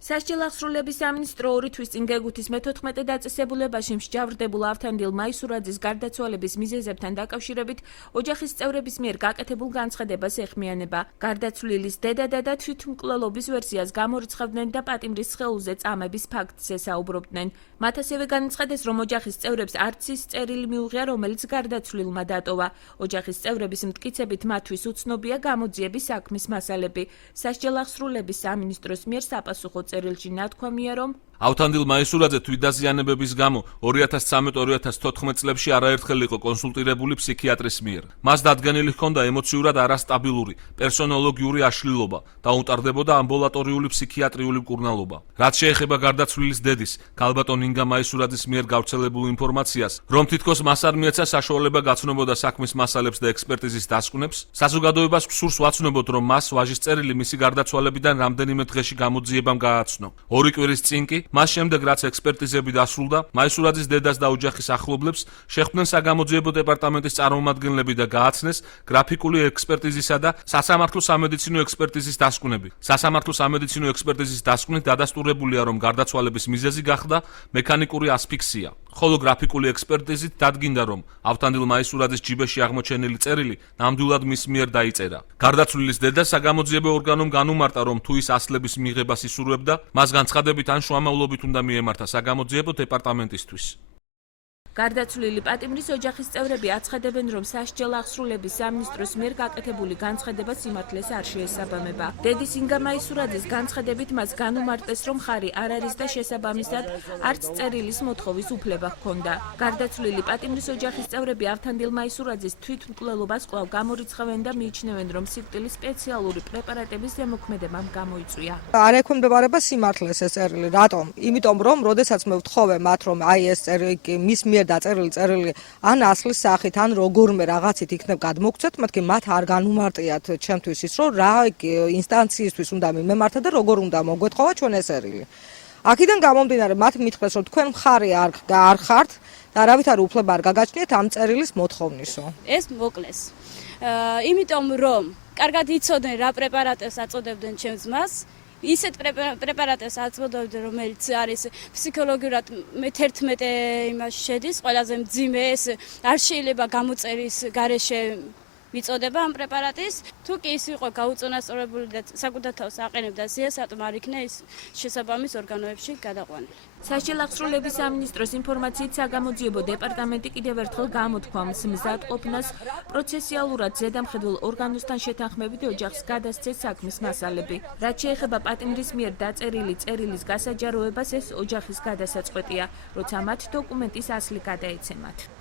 სასჯელ აღსრულების სამინისტრო 2 თვის წინ გეგუთის მე-14 დაწესებულებაში მსჯავრდებულ ავთანდილ მაისურაძის გარდაცვალების მიზეზებთან დაკავშირებით ოჯახის წევრების მიერ გაკეთებულ განცხადებას ეხმიანება. გარდაცვლილის დედა და თვითმკვლელობის ვერსიას გამორიცხავდნენ და პატიმრის სხეულზე წამების ფაქტზე საუბრობდნენ. მათ ასევე განაცხადეს, რომ ოჯახის წევრებს არც ის წერილი მიუღია, რომელიც გარდაცვლილმა დატოვა. ოჯახის წევრების მტკიცებით მათთვის უცნობია გამოძიების საქმის მასალები. სასჯელ აღსრულების სამინისტროს მიერ საპასუხო წერილში ნათქვამია, რომ ავთანდილ მაისურაძე თვითდაზიანებების გამო 2013-2014 წლებში არაერთხელ იყო კონსულტირებული ფსიქიატრის მიერ. მას დადგენილი ჰქონდა ემოციურად არასტაბილური, პერსონოლოგიური აშლილობა და უნტარდებოდა ამბულატორიული ფსიქიატრიული მკურნალობა. რაც შეეხება გარდაცვლილის დედის, ქალბატონ ინგა მაისურაძის მიერ გავრცელებულ ინფორმაციას, რომ თითქოს მას არ მიეცა საშუალება გაცნობოდა საქმის მასალებს და ექსპერტიზის დასკვნებს, საზოგადოებას გსურს ვაცნობოთ, რომ მას ვაჟის წერილი მისი გარდაცვალებიდან რამდენიმე დღეში გამოძიებამ გააცნო. 2 კვირის წინ კი მას შემდეგ რაც ექსპერტიზები დასრულდა, მაისურაძის დედას და ოჯახის ახლობლებს შეხვდნენ საგამოძიებო დეპარტამენტის წარმომადგენლები და გააცნეს გრაფიკული ექსპერტიზისა და სასამართლო სამედიცინო ექსპერტიზის დასკვნები. სასამართლო სამედიცინო ექსპერტიზის დასკვნით დადასტურებულია, რომ გარდაცვალების მიზეზი გახდა მექანიკური ასფიქსია. ხოლო გრაფიკული ექსპერტიზით დადგინდა, რომ ავთანდილ მაისურაძის ჯიბეში აღმოჩენილი წერილი ნამდვილად მის მიერ დაიწერა. გარდაცვლილის დედა საგამოძიებო ორგანომ განუმარტა, რომ თუ ის ასლების მიღებას ისურვებდა, მას განცხადებით ან შუამავლობით უნდა მიემართა საგამოძიებო დეპარტამენტისთვის. გარდაცვლილი პატიმრის ოჯახის წევრები აცხადებენ, რომ სასჯელ აღსრულების სამინისტროს მიერ გაკეთებული განცხადება სიმართლეს არ შეესაბამება. დედის ინგა მაისურაძის განცხადებით მას განუმარტეს, რომ ხარი არ არის და შესაბამისად არც წერილის მოთხოვის უფლება ჰქონდა. გარდაცვლილი პატიმრის ოჯახის წევრები ავთანდილ მაისურაძის თვითმკვლელობას კვლავ გამორიცხავენ და მიიჩნევენ, რომ სიკვდილის სპეციალური პრეპარატების ზემოქმედებამ გამოიწვია. არ ექვემდებარება სიმართლეს ეს წერილი. რატომ? იმიტომ რომ როდესაც მე ვთხოვე მათ, რომ აი ეს წერილი მის მიერ დაწერილი წერილი ან ასლის სახით ან როგორმე რაღაცით იქნებ გადმოგცეთ, მათკი მათ არ განუმარტიათ ჩემთვის ის, რომ რა ინსტანციისთვის უნდა მიმემართა და როგორ უნდა მოგვეთხოვა ჩვენ ეს წერილი. აქედან გამომდინარე, მათ მითხრეს, რომ თქვენ მხარი არ ხართ და არავითარი უფლება არ გაგაჩნიათ ამ წერილის მოთხოვნისო. ეს მოკლეს. იმიტომ რომ კარგად იცოდნენ რა პრეპარატებს აწოდებდნენ ჩემს ძმას, ისეთ პრეპარატებს აწოდებდნენ, რომელიც არის ფსიქოლოგიურად მე-11 იმაში შედის, ყველაზე მძიმე, ეს არ შეიძლება გამოწერის გარეშე მიწოდება ამ პრეპარატის. თუ კი ის იყო გაუწონასწორებული და საკუთარ თავს აყენებდა სიასატმა, არ იქნა ის შესაბამის ორგანოებში გადაყვანილი. სასჯელ აღსრულების სამინისტროს ინფორმაციით საგამოძიებო დეპარტამენტი კიდევ ერთხელ გამოთქვამს მზადყოფნას პროცესიალურად ზედამხედველ ორგანოსთან შეთანხმებით ოჯახს გადასცეს საქმის მასალები. რაც შეეხება პატიმრის მიერ დაწერილი წერილის გასაჯაროებას, ეს ოჯახის გადასაწყვეტია, როცა მათ დოკუმენტის ასლი გადაეცემათ.